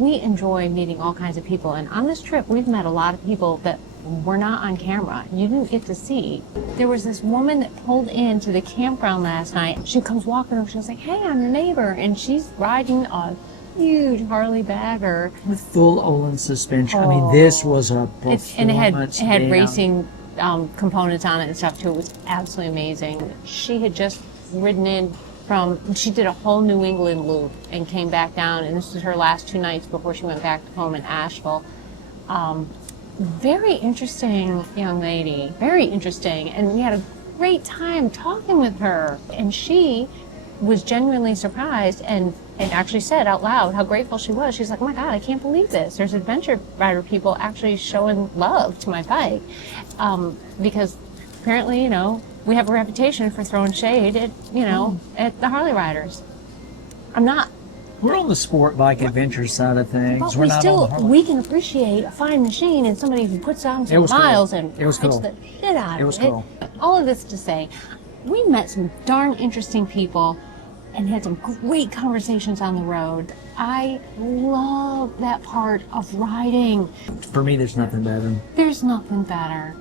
we enjoy meeting all kinds of people. And on this trip, we've met a lot of people that were not on camera. You didn't get to see. There was this woman that pulled into the campground last night. She comes walking over. She was like, hey, I'm your neighbor. And she's riding a huge Harley bagger. With full Olin suspension. I mean, this was a performance. And it had racing components on it and stuff, too. It was absolutely amazing. She had just ridden in she did a whole New England loop and came back down, and this was her last 2 nights before she went back home in Asheville. Very interesting young lady, very interesting, and we had a great time talking with her. And she was genuinely surprised and actually said out loud how grateful she was. She's like, oh my God, I can't believe this. There's adventure rider people actually showing love to my bike. Because apparently, we have a reputation for throwing shade at, at the Harley riders. We're on the sport bike adventure side of things. But we can appreciate a fine machine and somebody who puts on some miles and rides the shit out of it. It was cool. All of this to say, we met some darn interesting people and had some great conversations on the road. I love that part of riding. For me, there's nothing better. There's nothing better.